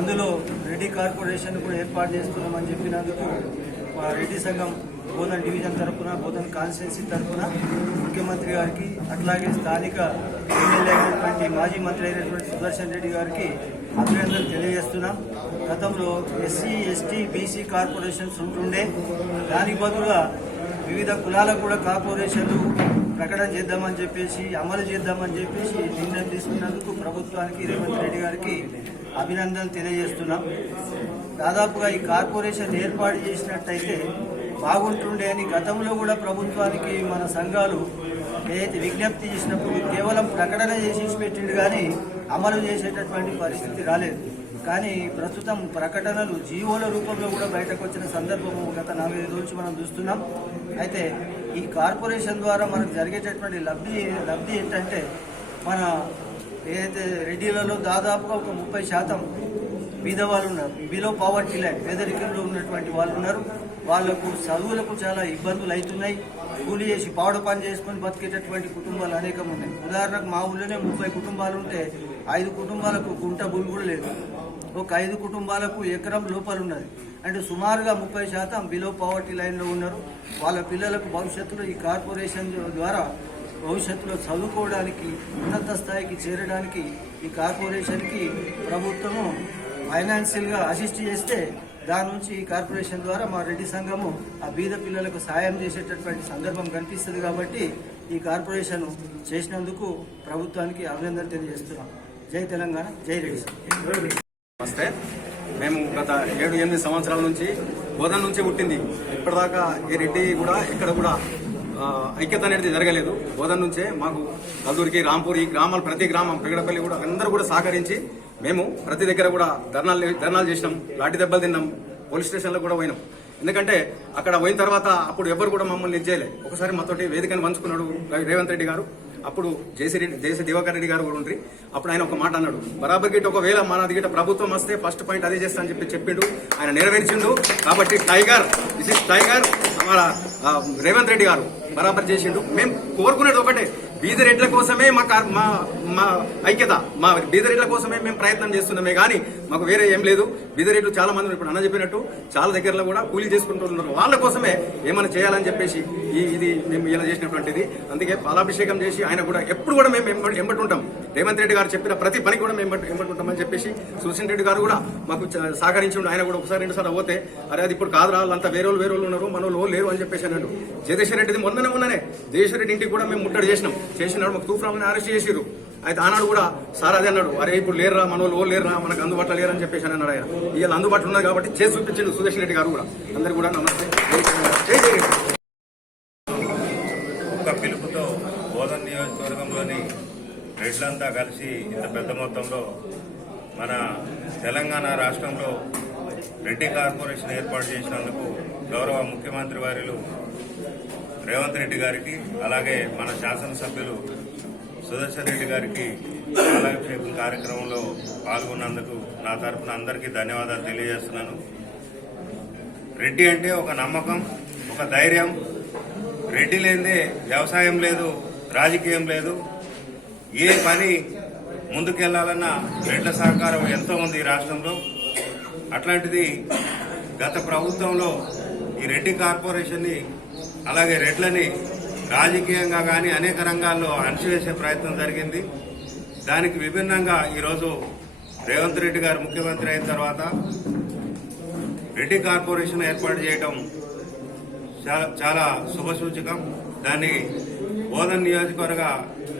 అందులో రెడ్డి కార్పొరేషన్ కూడా ఏర్పాటు చేస్తున్నామని చెప్పినందుకు మా రెడ్డి సంఘం బోధన్ డివిజన్ తరఫున బోధన్ కాన్స్టిట్యున్సీ తరఫున ముఖ్యమంత్రి గారికి అట్లాగే స్థానిక ఎమ్మెల్యే అయినటువంటి మాజీ మంత్రి అయినటువంటి సుదర్శన్ రెడ్డి గారికి అభినందనలు తెలియజేస్తున్నాం. గతంలో ఎస్సీ ఎస్టీ బీసీ కార్పొరేషన్స్ ఉంటుండే. దానికి బదులుగా వివిధ కులాలకు కూడా కార్పొరేషన్లు ప్రకటన చేద్దామని చెప్పేసి అమలు చేద్దామని చెప్పేసి నిర్ణయం తీసుకున్నందుకు ప్రభుత్వానికి రేవంత్ రెడ్డి గారికి అభినందనలు తెలియజేస్తున్నాం. దాదాపుగా ఈ కార్పొరేషన్ ఏర్పాటు చేసినట్టయితే బాగుంటుండే అని గతంలో కూడా ప్రభుత్వానికి మన సంఘాలు ఏదైతే విజ్ఞప్తి చేసినప్పుడు కేవలం ప్రకటన చేసి పెట్టిండు కానీ అమలు చేసేటటువంటి పరిస్థితి రాలేదు. కానీ ప్రస్తుతం ప్రకటనలు జీవోల రూపంలో కూడా బయటకు వచ్చిన సందర్భము గత నాలుగైదు రోజులు మనం చూస్తున్నాం. అయితే ఈ కార్పొరేషన్ ద్వారా మనకు జరిగేటటువంటి లబ్ధి లబ్ధి ఏంటంటే మన ఏదైతే రెడ్డిలలో దాదాపుగా ఒక ముప్పై శాతం బీద వాళ్ళు ఉన్నారు బిలో పావర్టీ లైన్ పేదరికంలో ఉన్నటువంటి వాళ్ళు ఉన్నారు. వాళ్ళకు చదువులకు చాలా ఇబ్బందులు అవుతున్నాయి. కూలి చేసి పావుడ పని చేసుకొని బతికేటటువంటి కుటుంబాలు అనేకం ఉన్నాయి. ఉదాహరణకు మా ఊళ్ళోనే ముప్పై కుటుంబాలు ఉంటే ఐదు కుటుంబాలకు గుంట భూమి కూడా లేదు. ఒక ఐదు కుటుంబాలకు ఎకరం లోపల ఉన్నది. అంటే సుమారుగా ముప్పై శాతం బిలో పావర్టీ లైన్లో ఉన్నారు. వాళ్ళ పిల్లలకు భవిష్యత్తులో ఈ కార్పొరేషన్ ద్వారా భవిష్యత్తులో చదువుకోవడానికి ఉన్నత స్థాయికి చేరడానికి ఈ కార్పొరేషన్కి ప్రభుత్వము ఫైనాన్షియల్గా అసిస్ట్ చేస్తే దాని నుంచి ఈ కార్పొరేషన్ ద్వారా మా రెడ్డి సంఘము ఆ బీద పిల్లలకు సాయం చేసేటటువంటి సందర్భం కనిపిస్తుంది కాబట్టి ఈ కార్పొరేషన్ చేసినందుకు ప్రభుత్వానికి అభినందన తెలియజేస్తున్నాం. జై తెలంగాణ జై రెడ్డి నమస్తే. మేము గత ఏడు ఎనిమిది సంవత్సరాల నుంచి బోధన నుంచి పుట్టింది. ఇప్పటిదాకా ఈ రెడ్డి కూడా ఇక్కడ కూడా ఐక్యత అనేది జరగలేదు. బోధన నుంచే మాకు కల్లూరికి రాంపూర్ ఈ గ్రామాలు ప్రతి గ్రామం పెగడపల్లి కూడా అందరూ కూడా సహకరించి మేము ప్రతి దగ్గర కూడా ధర్నాలు ధర్నాలు చేసినాం. లాఠీ దెబ్బలు తిన్నాం. పోలీస్ స్టేషన్లో కూడా పోయినాం. ఎందుకంటే అక్కడ పోయిన తర్వాత అప్పుడు ఎవరు కూడా మమ్మల్ని ఇచ్చేయలే ఒకసారి మాతోటి వేదికను పంచుకున్నాడు రేవంత్ రెడ్డి గారు. అప్పుడు J C Reddy J C Diwakar Reddy గారు కూడా ఉండ్రి. అప్పుడు ఆయన ఒక మాట అన్నాడు. బరాబర్ గిట్ ఒకవేళ మన దిగిట ప్రభుత్వం వస్తే ఫస్ట్ పాయింట్ అదే చేస్తా అని చెప్పి చెప్పిండు. ఆయన నెరవేర్చిండు. కాబట్టి టైగర్ దిస్ ఇస్ టైగర్ మన రేవంత్ రెడ్డి గారు. బరాబర్ చేసిండు. మేము కోరుకునేది ఒకటే. బీద రెడ్ల కోసమే మా మా మా ఐక్యత. మా బీద రెడ్ల కోసమే మేము ప్రయత్నం చేస్తున్నామే కానీ మాకు వేరే ఏం లేదు. బీద రెడ్లు చాలా మంది ఇప్పుడు అన్న చెప్పినట్టు చాలా దగ్గరలో కూడా కూలీ చేసుకుంటున్నారు వాళ్ళ కోసమే ఏమైనా చేయాలని చెప్పేసి ఈ ఇది మేము ఇలా చేసినటువంటిది. అందుకే పాలాభిషేకం చేసి ఆయన కూడా ఎప్పుడు కూడా మేము ఎంబట్టుంటాం రేవంత్ రెడ్డి గారు చెప్పిన ప్రతి పని కూడా మేము ఎంబట్టుంటామని చెప్పేసి సుశీన్ రెడ్డి గారు కూడా మాకు చ- ఆయన కూడా ఒకసారి రెండుసార్లు పోతే అరే అది ఇప్పుడు కాదు వాళ్ళంతా వేరే వాళ్ళు వేరే వాళ్ళు ఉన్నారు. మన వాళ్ళు లేరు అని చెప్పేసి అన్నాడు. జగదీశ్వర రెడ్డిది మొన్ననే మొన్ననే. జగదీశ్వర రెడ్డి ఇంటికి కూడా మేము ముట్టడి చేసినాం. చేసినాడు మాకు తూఫాన్ అరెస్ట్ చేసిరు అయితే ఆనాడు కూడా సార్ అదే అన్నాడు అరే ఇప్పుడు లేరురా మన వాళ్ళు ఓ లేరురా మనకు అందుబాటులో లేరని చెప్పేసి అని అన్నాడు ఆయన. వీళ్ళు అందుబాటులో ఉన్నది కాబట్టి చేసి చూపించిండు సుదర్శన్ రెడ్డి గారు కూడా. అందరు కూడా నమస్తే ఒక పిలుపుతో బోధన్ నియోజకవర్గంలోని రెడ్లంతా కలిసి ఇంత పెద్ద మొత్తంలో మన తెలంగాణ రాష్ట్రంలో రెడ్డి కార్పొరేషన్ ఏర్పాటు చేసినందుకు గౌరవ ముఖ్యమంత్రి వారిలు రేవంత్ రెడ్డి గారికి అలాగే మన శాసనసభ్యులు సుదర్శన్ రెడ్డి గారికి కాలక్షేపం కార్యక్రమంలో పాల్గొన్నందుకు నా తరఫున అందరికీ ధన్యవాదాలు తెలియజేస్తున్నాను. రెడ్డి అంటే ఒక నమ్మకం ఒక ధైర్యం. రెడ్డి లేదే వ్యవసాయం లేదు రాజకీయం లేదు. ఏ పని ముందుకెళ్ళాలన్నా రెడ్ల సహకారం ఎంతో ఉంది ఈ రాష్ట్రంలో. అట్లాంటిది గత ప్రభుత్వంలో ఈ రెడ్డి కార్పొరేషన్ని అలాగే రెడ్లని రాజకీయంగా కానీ అనేక రంగాల్లో అణచివేసే ప్రయత్నం జరిగింది. దానికి విభిన్నంగా ఈరోజు రేవంత్ రెడ్డి గారు ముఖ్యమంత్రి అయిన తర్వాత రెడ్డి కార్పొరేషన్ ఏర్పాటు చేయడం చాలా చాలా శుభసూచకం దాన్ని బోధన్ నియోజకవర్గ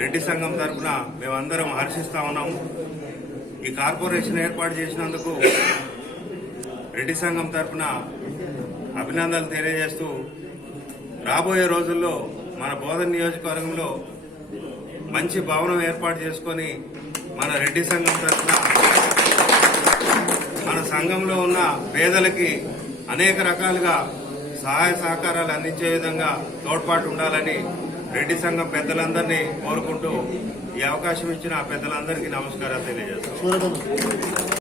రెడ్డి సంఘం తరఫున మేమందరం హర్షిస్తా ఉన్నాము. ఈ కార్పొరేషన్ ఏర్పాటు చేసినందుకు రెడ్డి సంఘం తరఫున అభినందనలు తెలియజేస్తూ రాబోయే రోజుల్లో మన బోధన నియోజకవర్గంలో మంచి భవనం ఏర్పాటు చేసుకొని మన రెడ్డి సంఘం తరఫున మన సంఘంలో ఉన్న పేదలకి అనేక రకాలుగా సహాయ సహకారాలు అందించే విధంగా తోడ్పాటు ఉండాలని రెడ్డి సంఘం పెద్దలందరినీ కోరుకుంటూ ఈ అవకాశం ఇచ్చిన ఆ పెద్దలందరికీ నమస్కారాలు తెలియజేస్తాం